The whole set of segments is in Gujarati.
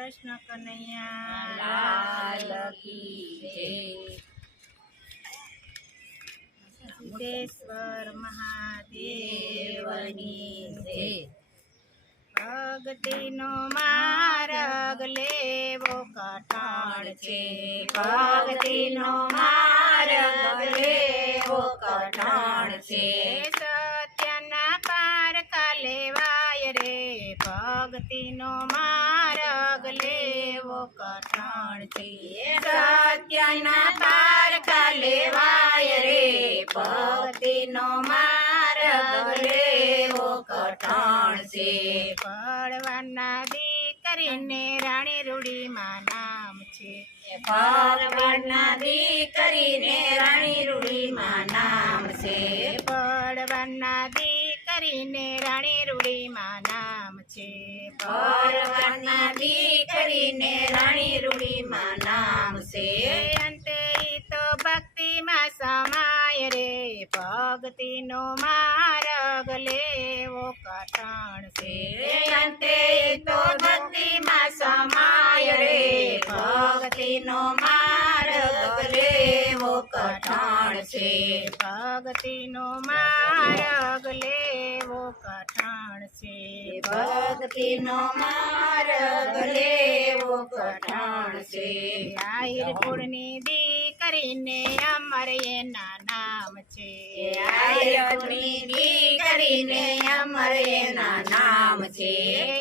કૃષ્ણ કનૈયા લાલ કી જય. સિદ્ધેશ્વર મહાદેવની જય. ભક્તિનો માર્ગ લેવો કઠણ છે. ભક્તિનો માર્ગ લેવો કઠણ છે. સત્યના પારકા લેવાય રે. ભક્તિનો માર્ગ લેવો કઠણ છે. સત્યના પારકા લેવાય રે. ભક્તિનો માર્ગ લેવો કઠણ છે. પડવાના દીકરીને રાણી રૂડીમાં નામ છે. પરવરના દીકરીને રાણી રૂડીમાં નામ છે. પડવાના દીકરીને રાણી રૂડીમાં નામ છે. પરવરના દીકરીને રાણી રૂડીમાં નામ છે. અંતે ઈ તો ભક્તિમાં સમાય રે. ભક્તિનો માર્ગ લેવો કઠણ છે. અંતે તો ભક્તિમાં સમાય રે. ભક્તિનો માર્ગ લેવો કઠણ છે. ભક્તિનો માર્ગ લેવો કઠણ છે. ભક્તિનો માર્ગ લેવો કઠણ છે. આહિર કુળની દીકરીને અમર એના નામ છે. આયરની દીકરીને અમર એના નામ છે.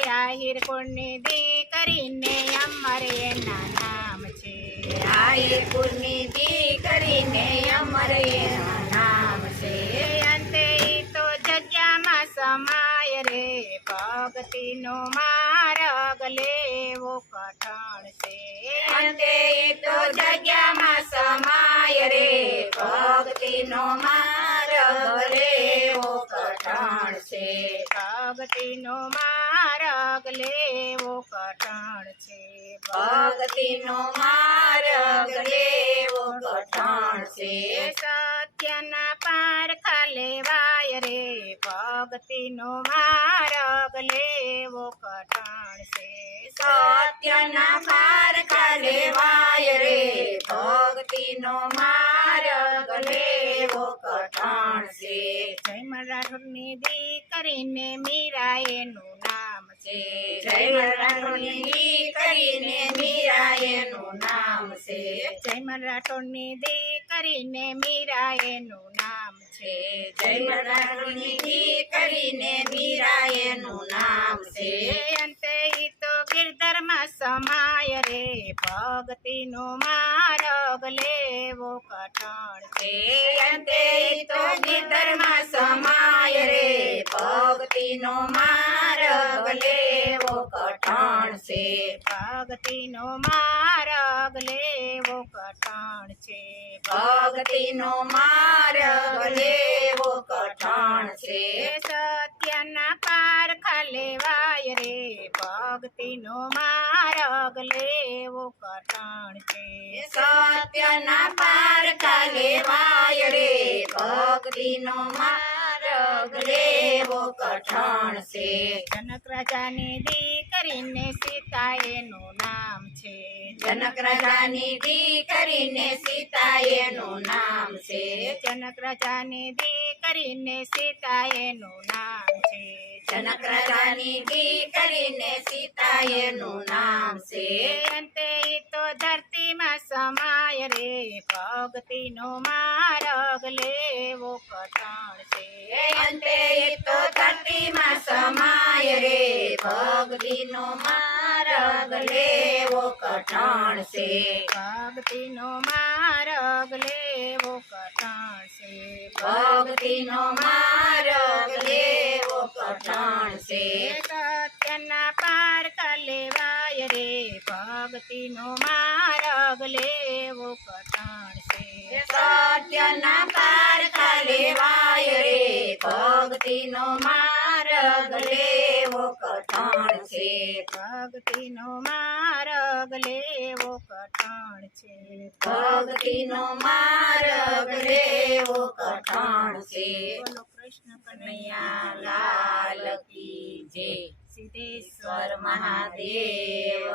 આહિર કુળની દીકરીને અમર એના નામ છે. આયરની દીકરીને અમર એના નામ છે. અંતે ઈ તો જગ્યામાં સમાય રે. ભક્તિનો માર્ગ લેવો કઠણ છે. અંતે તો જગ્યામાં સમાય રે. ભક્તિનો માર્ગ લેવો કઠણ છે. ભક્તિનો માર્ગ લેવો કઠણ છે. ભક્તિનો માર્ગ લેવો કઠણ છે. સત્યના પારખા લેવાય રે. ભક્તિનો માર્ગ લેવો કઠણ છે. સત્યના પારખા લેવાય રે. ભક્તિનો માર્ગ લેવો કઠણ છે. જય મરાઠોરની દીકરીને મીરા એનું નામ છે. જય મરાઠોની દીકરીને મીરા એનું નામ છે. જય મરાઠોરની દીકરીને મીરા એનું નામ છે. જય મરાઠોની દીકરીને મીરા એનું નામ છે. અંતે ઈ તો ગિરધરમાં સમાય રે. ભક્તિનો માર્ગ લેવો કઠણ છે. અંતે તો ગીતરમાં સમાય રે. ભક્તિનો માર્ગ લેવો કઠણ છે. ભક્તિનો માર્ગ લેવો કઠણ છે. ભક્તિનો માર્ગ લેવો કઠણ છે. સત્યના પારખા લેવાય રે. ભક્તિનો માર્ગ લેવો કઠણ છે. સત્યના પારખા લેવાય રે. ભક્તિનો માર્ગ લેવો કઠણ છે. જનક રાજાની દીકરીને સીતા એનું નામ છે. જનક રાજાની દીકરીને સીતા એનું નામ છે. જનક રાજાની દીકરીને સીતા એનું નામ છે. જનક રાજાની દીકરીને સીતા એનું નામ છે. અંતે ઈ તો ધરતીમાં સમાય રે. ભક્તિનો માર્ગ લેવો કઠણ છે. અંતે તો ધરતીમાં સમાય રે. ભક્તિનો માર્ગ લેવો કઠણ છે. ભક્તિનો માર્ગ લેવો કઠણ છે. ભક્તિનો માર્ગ લેવો કઠણ છે. સત્યના પારકા લેવાય રે. ભક્તિનો માર્ગ લેવો કઠણ છે. સત્યના પારખા લેવાય રે. ભક્તિનો માર્ગ લેવો કઠણ છે. ભક્તિનો માર્ગ લેવો કઠણ છે. ભક્તિનો માર્ગ લેવો કઠણ છે. બોલો કૃષ્ણ કનૈયા લાલ કી જય. સિદ્ધેશ્વર ઈશ્વર મહાદેવ